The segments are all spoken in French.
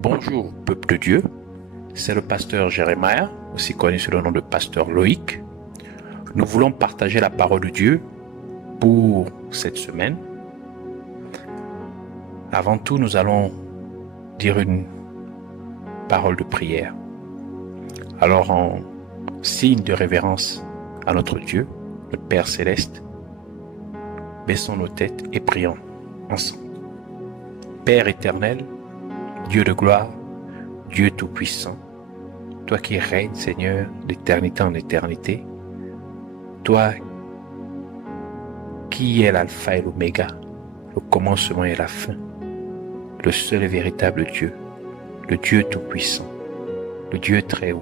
Bonjour, peuple de Dieu, c'est le pasteur Jérémia, aussi connu sous le nom de pasteur Loïc. Nous voulons partager la parole de Dieu pour cette semaine. Avant tout, nous allons dire une parole de prière. Alors, en signe de révérence à notre Dieu, notre Père Céleste, baissons nos têtes et prions ensemble. Père éternel, Dieu de gloire, Dieu tout-puissant, toi qui règnes, Seigneur, d'éternité en éternité, toi qui es l'alpha et l'oméga, le commencement et la fin, le seul et véritable Dieu, le Dieu tout-puissant, le Dieu très haut.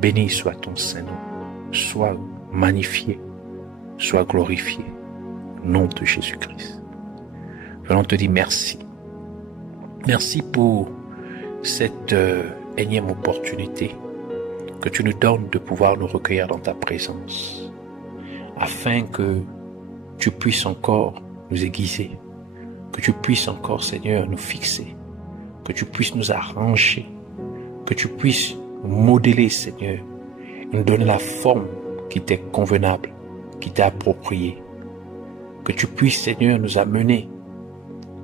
Béni soit ton Saint-Nom, sois magnifié, sois glorifié, au nom de Jésus-Christ. Venons te dire merci. Merci pour cette énième opportunité que tu nous donnes de pouvoir nous recueillir dans ta présence, afin que tu puisses encore nous aiguiser, que tu puisses encore, Seigneur, nous fixer, que tu puisses nous arranger, que tu puisses nous modeler, Seigneur, et nous donner la forme qui t'est convenable, qui t'est appropriée, que tu puisses, Seigneur, nous amener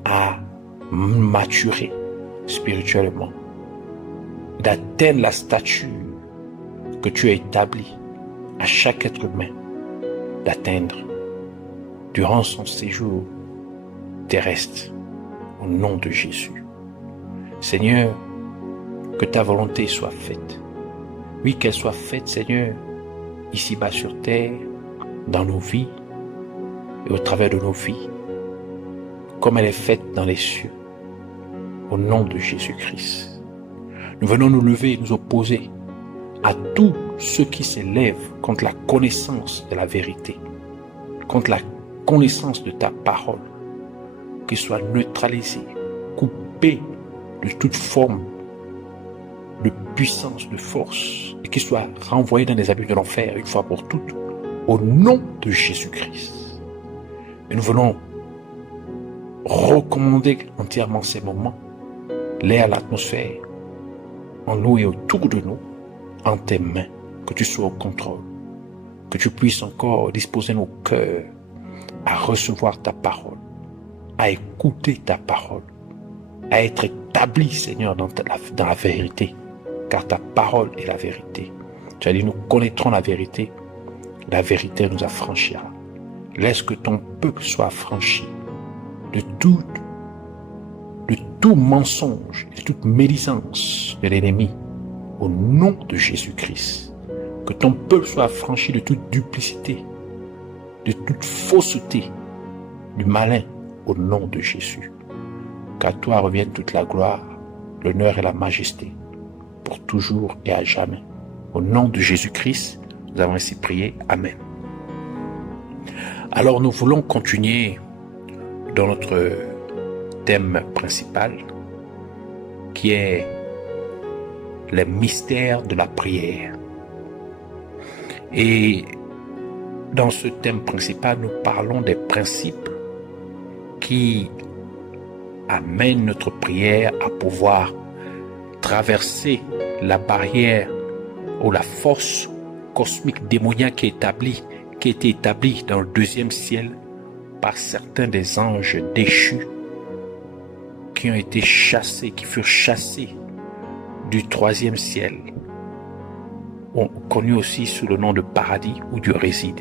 à maturer spirituellement, d'atteindre la stature que tu as établie à chaque être humain d'atteindre durant son séjour terrestre, au nom de Jésus. Seigneur, que ta volonté soit faite. Oui, qu'elle soit faite, Seigneur, ici-bas sur terre, dans nos vies et au travers de nos vies, comme elle est faite dans les cieux, au nom de Jésus-Christ. Nous venons nous lever et nous opposer à tous ceux qui s'élèvent contre la connaissance de la vérité, contre la connaissance de ta parole, qu'ils soient neutralisés, coupés de toute forme de puissance, de force, et qu'ils soient renvoyés dans les abîmes de l'enfer une fois pour toutes, au nom de Jésus-Christ. Et nous venons recommander entièrement ces moments, l'air, l'atmosphère, en nous et autour de nous, en tes mains, que tu sois au contrôle, que tu puisses encore disposer nos cœurs à recevoir ta parole, à écouter ta parole, à être établi, Seigneur, dans la vérité, car ta parole est la vérité. Tu as dit, nous connaîtrons la vérité nous affranchira. Laisse que ton peuple soit affranchi de tout mensonge, de toute médisance de l'ennemi, au nom de Jésus-Christ. Que ton peuple soit affranchi de toute duplicité, de toute fausseté, du malin, au nom de Jésus. Qu'à toi revienne toute la gloire, l'honneur et la majesté, pour toujours et à jamais. Au nom de Jésus-Christ, nous avons ainsi prié. Amen. Alors nous voulons continuer dans notre thème principal, qui est les mystères de la prière. Et dans ce thème principal, nous parlons des principes qui amènent notre prière à pouvoir traverser la barrière ou la force cosmique démoniaque qui a été établie dans le deuxième ciel par certains des anges déchus qui ont été chassés, qui furent chassés du troisième ciel, connu aussi sous le nom de paradis où Dieu réside.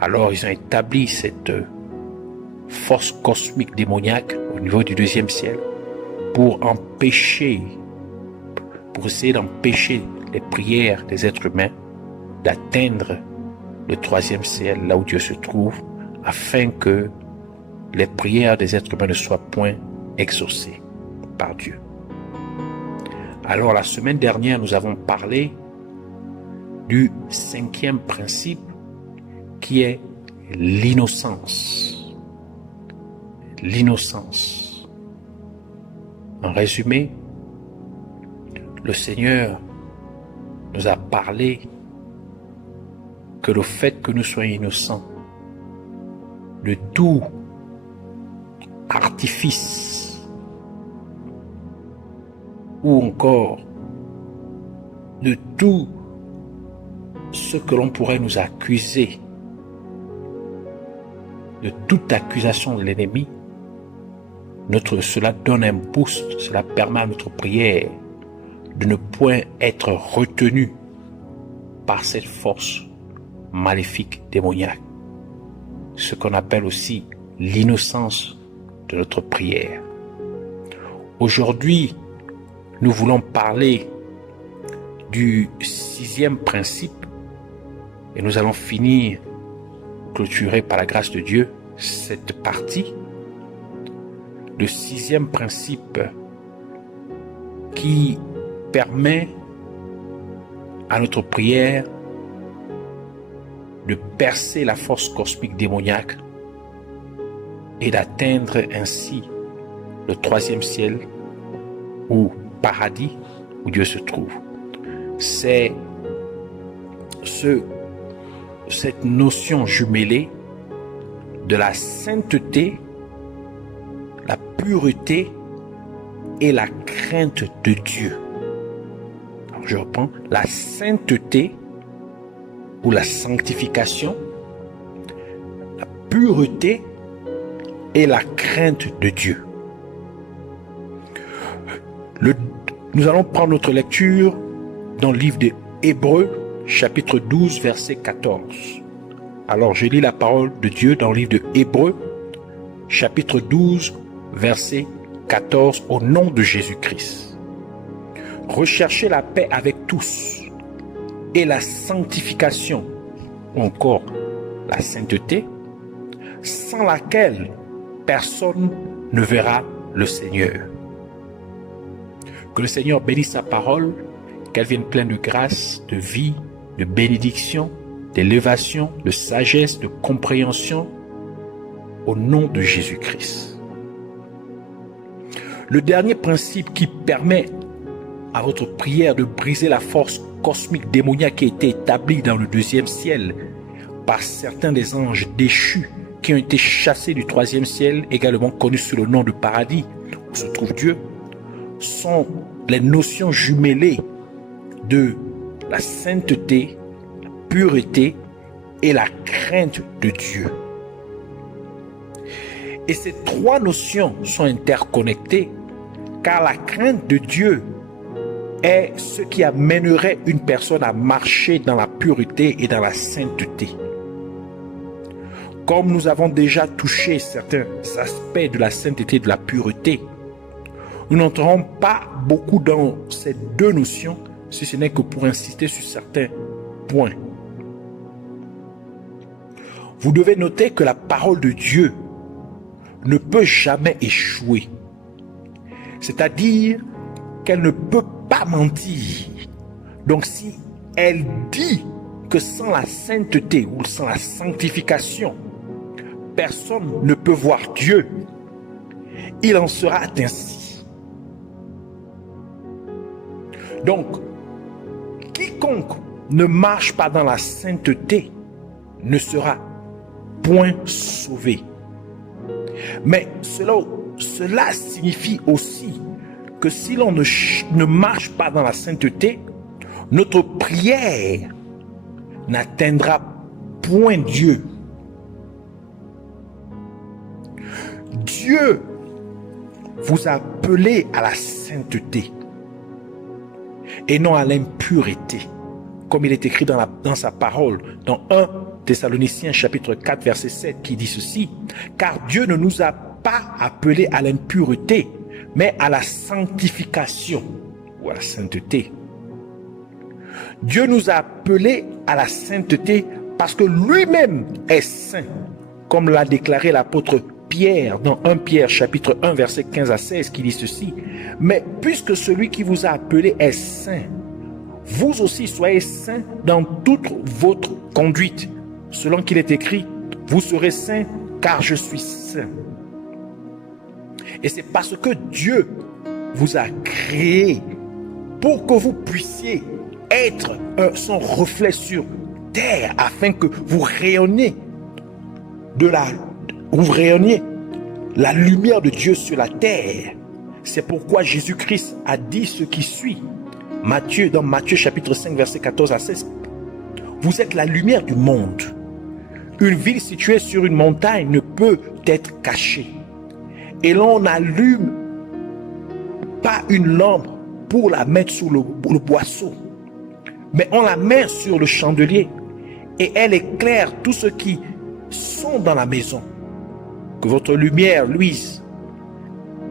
Alors ils ont établi cette force cosmique démoniaque au niveau du deuxième ciel pour essayer d'empêcher les prières des êtres humains d'atteindre le troisième ciel, là où Dieu se trouve, afin que les prières des êtres humains ne soient point exaucées par Dieu. Alors la semaine dernière, nous avons parlé du cinquième principe qui est l'innocence. L'innocence. En résumé, le Seigneur nous a parlé que le fait que nous soyons innocents de tout artifice ou encore de tout ce que l'on pourrait nous accuser, de toute accusation de l'ennemi, cela donne un boost, cela permet à notre prière de ne point être retenue par cette force maléfique démoniaque. Ce qu'on appelle aussi l'innocence de notre prière. Aujourd'hui, nous voulons parler du 6e principe et nous allons finir, clôturer par la grâce de Dieu cette partie. Le 6e principe qui permet à notre prière de percer la force cosmique démoniaque et d'atteindre ainsi le 3e ciel ou paradis où Dieu se trouve. C'est cette notion jumelée de la sainteté, la pureté et la crainte de Dieu. Alors je reprends, la sainteté ou la sanctification, la pureté et la crainte de Dieu. Nous allons prendre notre lecture dans le livre des Hébreux, chapitre 12, verset 14. Alors je lis la parole de Dieu dans le livre de Hébreux, chapitre 12, verset 14, au nom de Jésus-Christ. Recherchez la paix avec tous et la sanctification, ou encore la sainteté, sans laquelle personne ne verra le Seigneur. Que le Seigneur bénisse sa parole, qu'elle vienne pleine de grâce, de vie, de bénédiction, d'élévation, de sagesse, de compréhension, au nom de Jésus-Christ. Le dernier principe qui permet à votre prière de briser la force cosmique démoniaque qui a été établie dans le 2e ciel par certains des anges déchus qui ont été chassés du 3e ciel, également connu sous le nom de paradis, où se trouve Dieu, sont les notions jumelées de la sainteté, la pureté et la crainte de Dieu. Et ces trois notions sont interconnectées car la crainte de Dieu est ce qui amènerait une personne à marcher dans la pureté et dans la sainteté. Comme nous avons déjà touché certains aspects de la sainteté et de la pureté, nous n'entrerons pas beaucoup dans ces deux notions, si ce n'est que pour insister sur certains points. Vous devez noter que la parole de Dieu ne peut jamais échouer. C'est-à-dire qu'elle ne peut pas mentir. Donc si elle dit que sans la sainteté ou sans la sanctification, personne ne peut voir Dieu, il en sera ainsi. Donc, quiconque ne marche pas dans la sainteté ne sera point sauvé. Mais cela signifie aussi que si l'on ne marche pas dans la sainteté, notre prière n'atteindra point Dieu. Dieu vous a appelé à la sainteté et non à l'impureté, comme il est écrit dans sa parole, dans 1 Thessaloniciens chapitre 4 verset 7 qui dit ceci: car Dieu ne nous a pas appelés à l'impureté, mais à la sanctification ou à la sainteté. Dieu nous a appelés à la sainteté parce que lui-même est saint, comme l'a déclaré l'apôtre Pierre dans 1 Pierre chapitre 1 verset 15 à 16 qui dit ceci: mais puisque celui qui vous a appelé est saint, vous aussi soyez saints dans toute votre conduite, selon qu'il est écrit: vous serez saints car je suis saint. Et c'est parce que Dieu vous a créé pour que vous puissiez être son reflet sur terre, afin que vous rayonniez la lumière de Dieu sur la terre, C'est pourquoi Jésus-Christ a dit ce qui suit. Dans Matthieu chapitre 5, verset 14 à 16. Vous êtes la lumière du monde. Une ville située sur une montagne ne peut être cachée. Et l'on n'allume pas une lampe pour la mettre sous le boisseau, mais on la met sur le chandelier et elle éclaire tous ceux qui sont dans la maison. Que votre lumière luise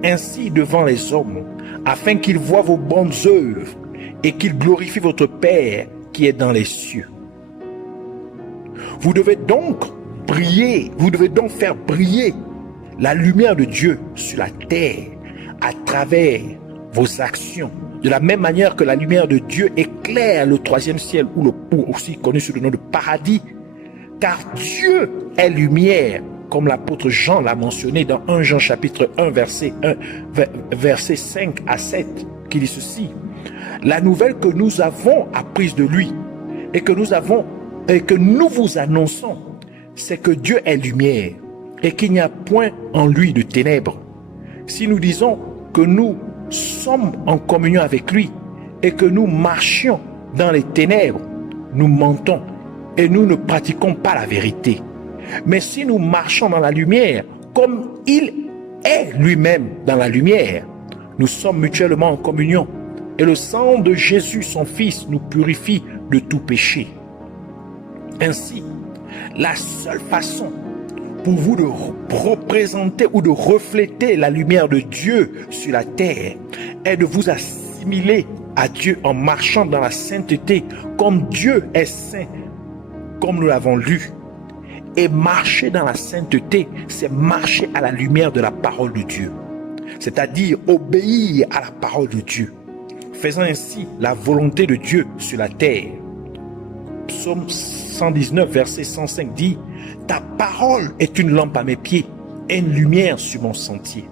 ainsi devant les hommes, afin qu'ils voient vos bonnes œuvres et qu'ils glorifient votre Père qui est dans les cieux. Vous devez donc faire briller la lumière de Dieu sur la terre à travers vos actions, de la même manière que la lumière de Dieu éclaire le troisième ciel, ou aussi connu sous le nom de paradis, car Dieu est lumière, comme l'apôtre Jean l'a mentionné dans 1 Jean chapitre 1 verset 5 à 7, qui dit ceci: la nouvelle que nous avons apprise de lui et que nous vous annonçons, c'est que Dieu est lumière et qu'il n'y a point en lui de ténèbres. Si nous disons que nous sommes en communion avec lui et que nous marchions dans les ténèbres, nous mentons et nous ne pratiquons pas la vérité. Mais si nous marchons dans la lumière, comme il est lui-même dans la lumière, nous sommes mutuellement en communion. Et le sang de Jésus, son Fils, nous purifie de tout péché. Ainsi, la seule façon pour vous de représenter ou de refléter la lumière de Dieu sur la terre est de vous assimiler à Dieu en marchant dans la sainteté, comme Dieu est saint, comme nous l'avons lu. Et marcher dans la sainteté, c'est marcher à la lumière de la parole de Dieu, c'est-à-dire obéir à la parole de Dieu, faisant ainsi la volonté de Dieu sur la terre. Psaume 119, verset 105 dit: ta parole est une lampe à mes pieds et une lumière sur mon sentier.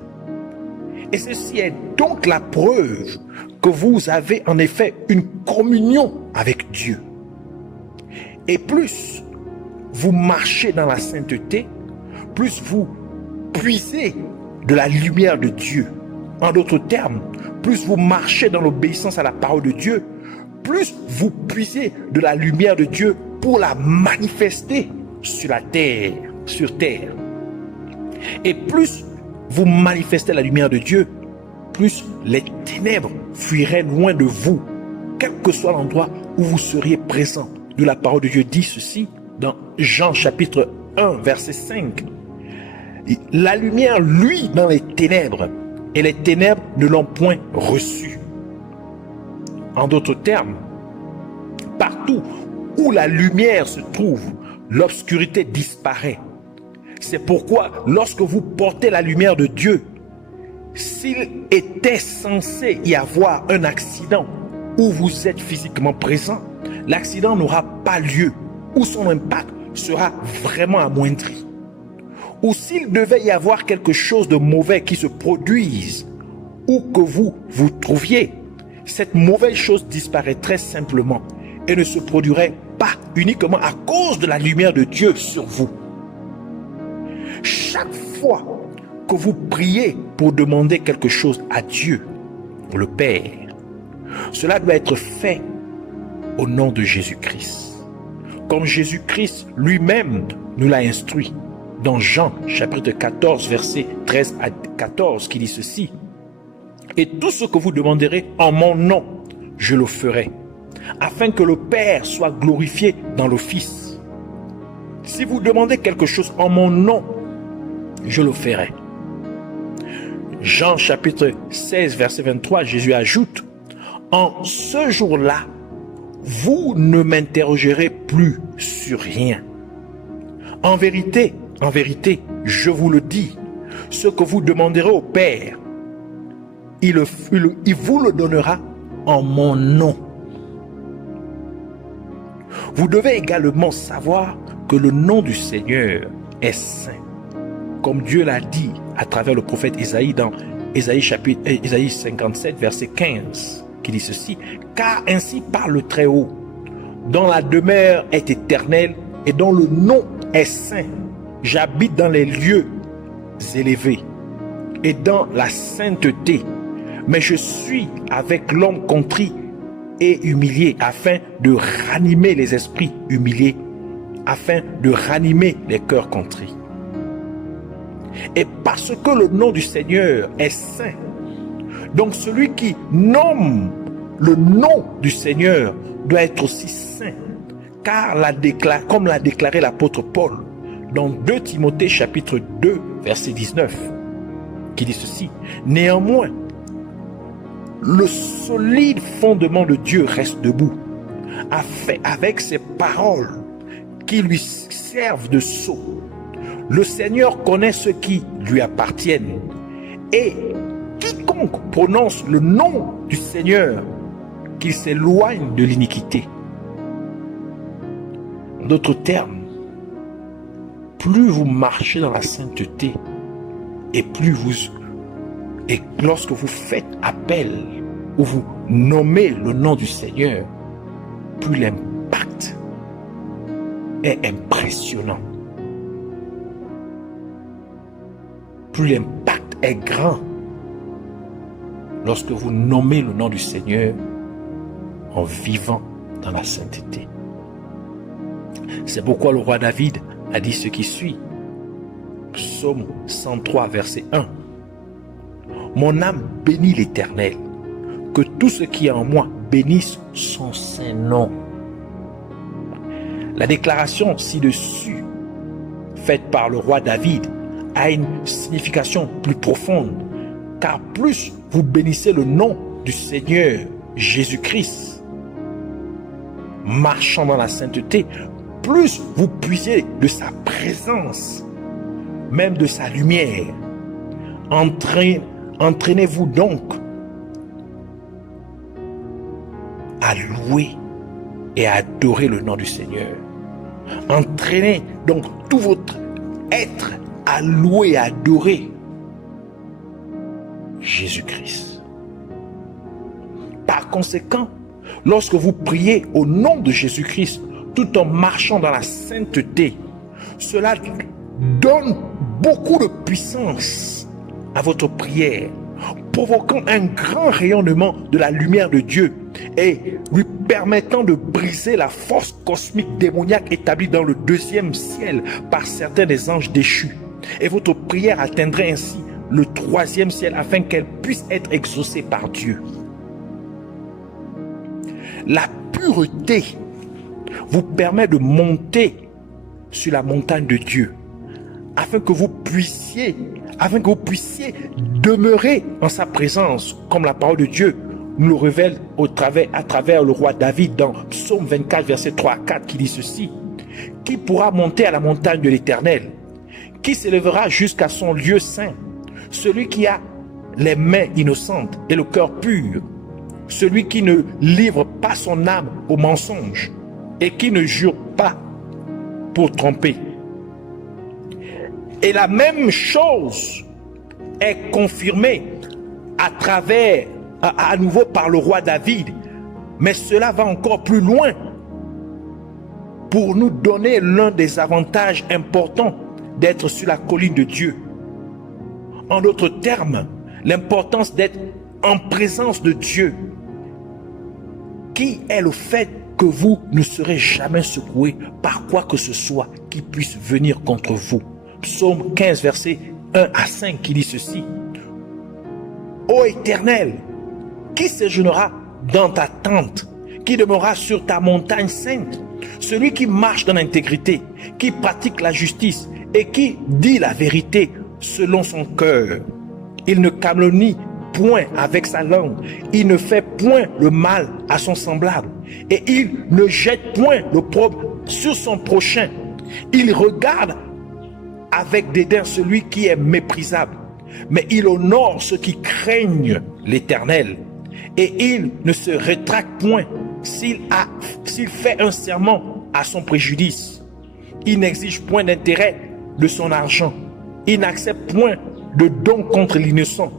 Et ceci est donc la preuve que vous avez en effet une communion avec Dieu. Et plus vous marchez dans la sainteté, plus vous puisez de la lumière de Dieu. En d'autres termes, plus vous marchez dans l'obéissance à la parole de Dieu, plus vous puisez de la lumière de Dieu pour la manifester sur terre. Et plus vous manifestez la lumière de Dieu, plus les ténèbres fuiraient loin de vous, quel que soit l'endroit où vous seriez présent. De la parole de Dieu dit ceci dans Jean chapitre 1 verset 5. La lumière luit dans les ténèbres et les ténèbres ne l'ont point reçue. En d'autres termes, partout où la lumière se trouve, l'obscurité disparaît. C'est pourquoi lorsque vous portez la lumière de Dieu, s'il était censé y avoir un accident où vous êtes physiquement présent, l'accident n'aura pas lieu, ou son impact sera vraiment amoindri. Ou s'il devait y avoir quelque chose de mauvais qui se produise, où que vous vous trouviez, cette mauvaise chose disparaîtrait simplement et ne se produirait pas uniquement à cause de la lumière de Dieu sur vous. Chaque fois que vous priez pour demander quelque chose à Dieu, le Père, cela doit être fait au nom de Jésus-Christ. Comme Jésus-Christ lui-même nous l'a instruit dans Jean chapitre 14 verset 13 à 14 qui dit ceci: et tout ce que vous demanderez en mon nom, je le ferai, afin que le Père soit glorifié dans le Fils. Si vous demandez quelque chose en mon nom, je le ferai. Jean chapitre 16 verset 23, Jésus ajoute: en ce jour-là, vous ne m'interrogerez plus sur rien. En vérité, je vous le dis, ce que vous demanderez au Père, il vous le donnera en mon nom. Vous devez également savoir que le nom du Seigneur est saint, comme Dieu l'a dit à travers le prophète Isaïe dans Isaïe 57 verset 15, qui dit ceci: car ainsi parle le Très-Haut, dont la demeure est éternelle et dont le nom est saint. J'habite dans les lieux élevés et dans la sainteté mais je suis avec l'homme contrit et humilié, afin de ranimer les esprits humiliés, afin de ranimer les cœurs contrits. Et parce que le nom du Seigneur est saint, donc celui qui nomme le nom du Seigneur doit être aussi saint, car comme l'a déclaré l'apôtre Paul dans 2 Timothée chapitre 2 verset 19, qui dit ceci: néanmoins, le solide fondement de Dieu reste debout, avec ses paroles qui lui servent de sceau. Le Seigneur connaît ceux qui lui appartiennent, et quiconque prononce le nom du Seigneur, qu'il s'éloigne de l'iniquité. En d'autres termes, plus vous marchez dans la sainteté, et lorsque vous faites appel ou vous nommez le nom du Seigneur, plus l'impact est impressionnant. Plus l'impact est grand lorsque vous nommez le nom du Seigneur en vivant dans la sainteté. C'est pourquoi le roi David a dit ce qui suit. Psaume 103, verset 1. Mon âme bénit l'Éternel, que tout ce qui est en moi bénisse son saint nom. La déclaration ci-dessus, faite par le roi David, a une signification plus profonde, car plus vous bénissez le nom du Seigneur Jésus-Christ, marchant dans la sainteté, plus vous puisez de sa présence, même de sa lumière. Entraînez-vous donc à louer et à adorer le nom du Seigneur. Entraînez donc tout votre être à louer et à adorer Jésus-Christ. Par conséquent, lorsque vous priez au nom de Jésus-Christ, tout en marchant dans la sainteté, cela donne beaucoup de puissance à votre prière, provoquant un grand rayonnement de la lumière de Dieu et lui permettant de briser la force cosmique démoniaque établie dans le deuxième ciel par certains des anges déchus. Et votre prière atteindrait ainsi le troisième ciel afin qu'elle puisse être exaucée par Dieu. La pureté vous permet de monter sur la montagne de Dieu afin que vous puissiez demeurer en sa présence, comme la parole de Dieu nous le révèle à travers le roi David dans Psaume 24 verset 3 à 4 qui dit ceci: qui pourra monter à la montagne de l'Éternel? Qui s'élèvera jusqu'à son lieu saint? Celui qui a les mains innocentes et le cœur pur, celui qui ne livre pas son âme au mensonge et qui ne jure pas pour tromper. Et la même chose est confirmée à nouveau par le roi David, mais cela va encore plus loin pour nous donner l'un des avantages importants d'être sur la colline de Dieu. En d'autres termes, l'importance d'être en présence de Dieu, qui est le fait que vous ne serez jamais secoué par quoi que ce soit qui puisse venir contre vous. Psaume 15, versets 1 à 5 qui dit ceci: Ô Éternel, qui séjournera dans ta tente, qui demeurera sur ta montagne sainte? Celui qui marche dans l'intégrité, qui pratique la justice et qui dit la vérité selon son cœur. Il ne calomnie point avec sa langue, il ne fait point le mal à son semblable, et il ne jette point l'opprobre sur son prochain. Il regarde avec dédain celui qui est méprisable, mais il honore ceux qui craignent l'Éternel, et il ne se rétracte point s'il fait un serment à son préjudice. Il n'exige point d'intérêt de son argent, il n'accepte point de don contre l'innocent.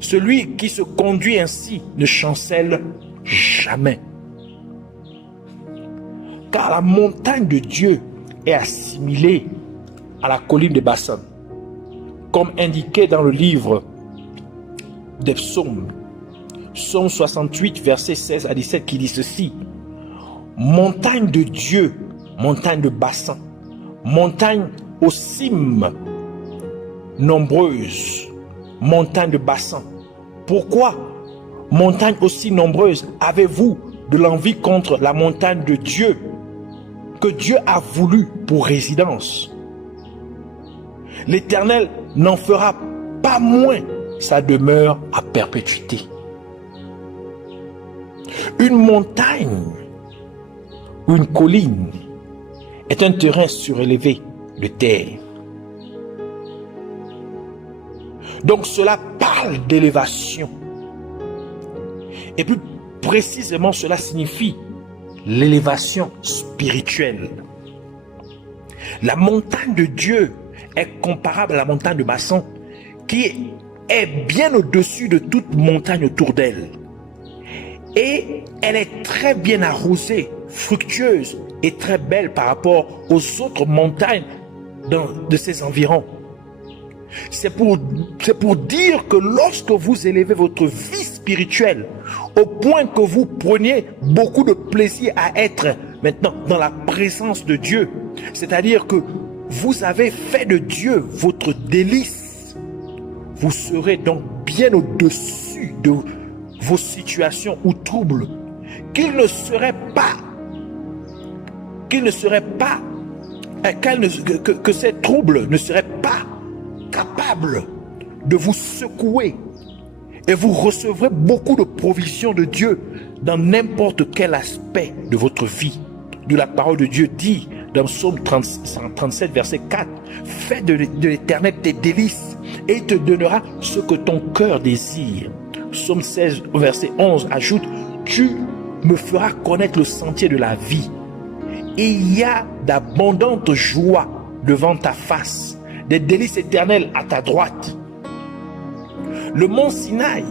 Celui qui se conduit ainsi ne chancelle jamais. Car la montagne de Dieu est assimilée à la colline de Bassan, comme indiqué dans le livre des Psaumes, Psaume 68, versets 16 à 17 qui dit ceci. Montagne de Dieu, montagne de bassin, montagne aux cimes nombreuses, montagne de bassin. Pourquoi, montagne aussi nombreuse, avez-vous de l'envie contre la montagne de Dieu, que Dieu a voulu pour résidence? L'Éternel n'en fera pas moins sa demeure à perpétuité. Une montagne ou une colline est un terrain surélevé de terre. Donc cela parle d'élévation. Et plus précisément, cela signifie l'élévation spirituelle. La montagne de Dieu est comparable à la montagne de Bassan, qui est bien au-dessus de toute montagne autour d'elle. Et elle est très bien arrosée, fructueuse et très belle par rapport aux autres montagnes de ses environs. C'est pour dire que lorsque vous élevez votre vie spirituelle au point que vous preniez beaucoup de plaisir à être maintenant dans la présence de Dieu, c'est-à-dire que vous avez fait de Dieu votre délice, vous serez donc bien au-dessus de vos situations ou troubles, que ces troubles ne seraient pas capables de vous secouer, et vous recevrez beaucoup de provisions de Dieu dans n'importe quel aspect de votre vie. De la parole de Dieu dit dans Psaume 137 verset 4, fais de l'Éternel tes délices et il te donnera ce que ton cœur désire. Psaume 16 verset 11 ajoute, tu me feras connaître le sentier de la vie. Et il y a d'abondantes joies devant ta face, des délices éternelles à ta droite. Le mont Sinaï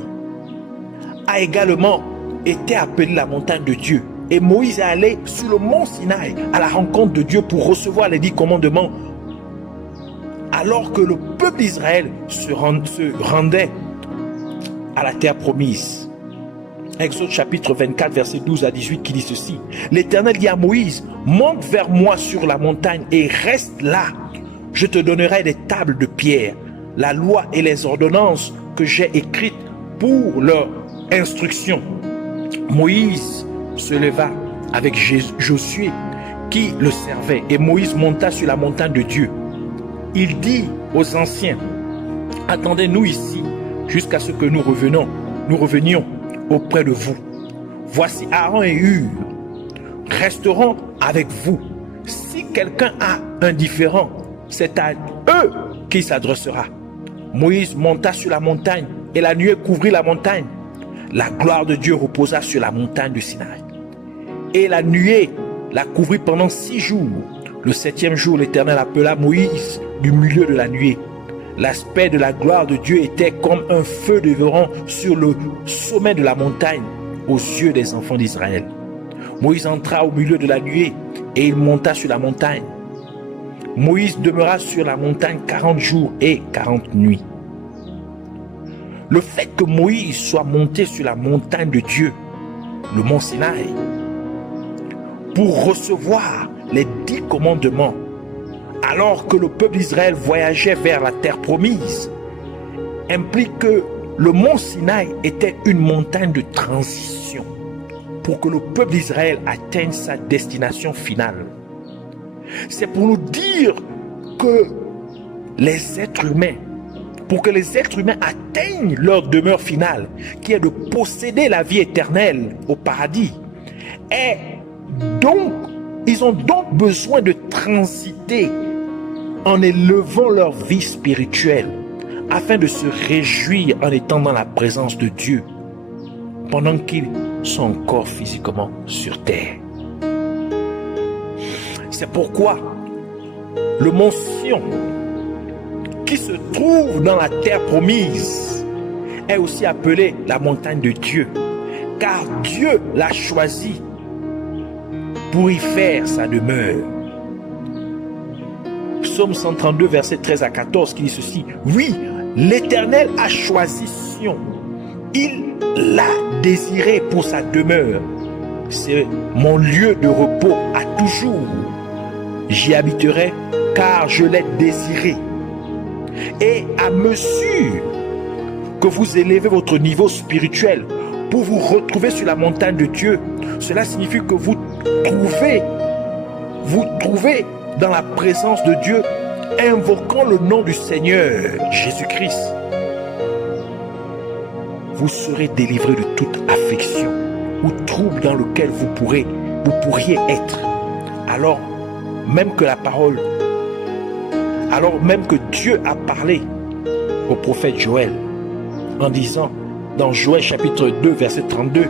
a également été appelé la montagne de Dieu. Et Moïse est allé sur le mont Sinaï à la rencontre de Dieu pour recevoir les 10 commandements, alors que le peuple d'Israël se rendait à la terre promise. Exode chapitre 24 verset 12 à 18 qui dit ceci. L'Éternel dit à Moïse, monte vers moi sur la montagne et reste là. Je te donnerai des tables de pierre, la loi et les ordonnances que j'ai écrites pour leur instruction. Moïse se leva avec Josué qui le servait et Moïse monta sur la montagne de Dieu. Il dit aux anciens, attendez-nous ici jusqu'à ce que nous revenions auprès de vous. Voici Aaron et Hur resteront avec vous. Si quelqu'un a un différend, c'est à eux qu'il s'adressera. Moïse monta sur la montagne et la nuée couvrit la montagne. La gloire de Dieu reposa sur la montagne de Sinaï. Et la nuée la couvrit pendant 6 jours. Le 7e jour, l'Éternel appela Moïse du milieu de la nuée. L'aspect de la gloire de Dieu était comme un feu dévorant sur le sommet de la montagne aux yeux des enfants d'Israël. Moïse entra au milieu de la nuée et il monta sur la montagne. Moïse demeura sur la montagne 40 jours et 40 nuits. Le fait que Moïse soit monté sur la montagne de Dieu, le mont Sinaï, pour recevoir les 10 commandements, alors que le peuple d'Israël voyageait vers la terre promise, implique que le mont Sinaï était une montagne de transition pour que le peuple d'Israël atteigne sa destination finale. C'est pour nous dire que les êtres humains, pour que les êtres humains atteignent leur demeure finale, qui est de posséder la vie éternelle au paradis, et donc, ils ont donc besoin de transiter en élevant leur vie spirituelle afin de se réjouir en étant dans la présence de Dieu pendant qu'ils sont encore physiquement sur terre. C'est pourquoi le mont Sion, qui se trouve dans la terre promise, est aussi appelé la montagne de Dieu, car Dieu l'a choisi pour y faire sa demeure. Psaume 132, verset 13 à 14, qui dit ceci. Oui, l'Éternel a choisi Sion. Il l'a désiré pour sa demeure. C'est mon lieu de repos à toujours. J'y habiterai car je l'ai désiré. Et à mesure que vous élevez votre niveau spirituel pour vous retrouver sur la montagne de Dieu, cela signifie que vous trouvez dans la présence de Dieu, invoquant le nom du Seigneur Jésus-Christ. Vous serez délivré de toute affliction ou trouble dans lequel vous pourriez être. Alors même que Dieu a parlé au prophète Joël en disant dans Joël chapitre 2 verset 32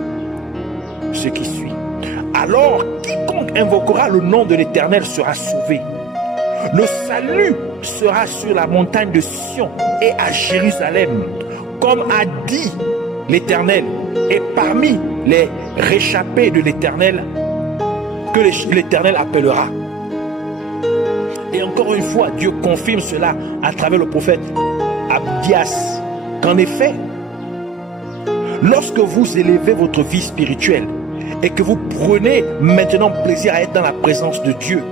ce qui suit. Alors quiconque invoquera le nom de l'Éternel sera sauvé. Le salut sera sur la montagne de Sion et à Jérusalem, comme a dit l'Éternel, et parmi les réchappés de l'Éternel que l'Éternel appellera. Et encore une fois, Dieu confirme cela à travers le prophète Abdias, qu'en effet, lorsque vous élevez votre vie spirituelle et que vous prenez maintenant plaisir à être dans la présence de Dieu,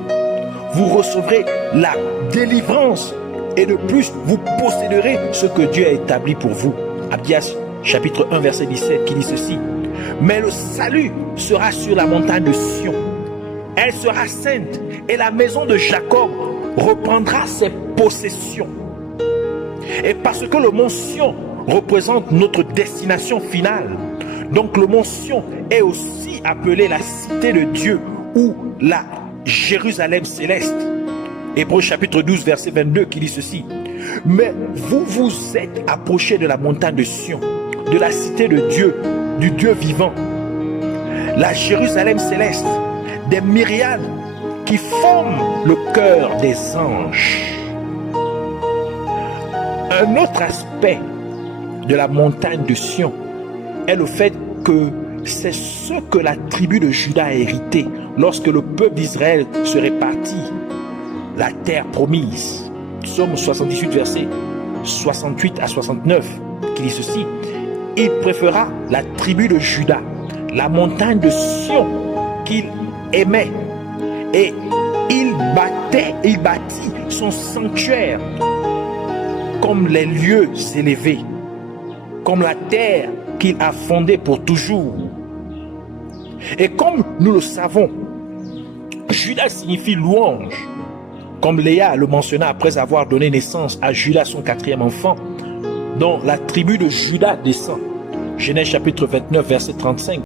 vous recevrez la délivrance et de plus, vous posséderez ce que Dieu a établi pour vous. Abdias chapitre 1 verset 17 qui dit ceci. Mais le salut sera sur la montagne de Sion. Elle sera sainte et la maison de Jacob reprendra ses possessions. Et parce que le mont Sion représente notre destination finale, donc le mont Sion est aussi appelé la cité de Dieu ou la Jérusalem céleste. Hébreux chapitre 12 verset 22 qui dit ceci. Mais vous vous êtes approchés de la montagne de Sion, de la cité de Dieu, du Dieu vivant, la Jérusalem céleste, des myriades qui forment le cœur des anges. Un autre aspect de la montagne de Sion est le fait que c'est ce que la tribu de Juda a hérité lorsque le peuple d'Israël se répartit la terre promise. Psaume 78 verset 68 à 69 qui dit ceci. Il préféra la tribu de Juda, la montagne de Sion qu'il aimait, et il bâtit son sanctuaire comme les lieux élevés, comme la terre qu'il a fondée pour toujours. Et comme nous le savons, Juda signifie louange, comme Léa le mentionna après avoir donné naissance à Juda, son 4e enfant, dont la tribu de Juda descend. Genèse chapitre 29 verset 35.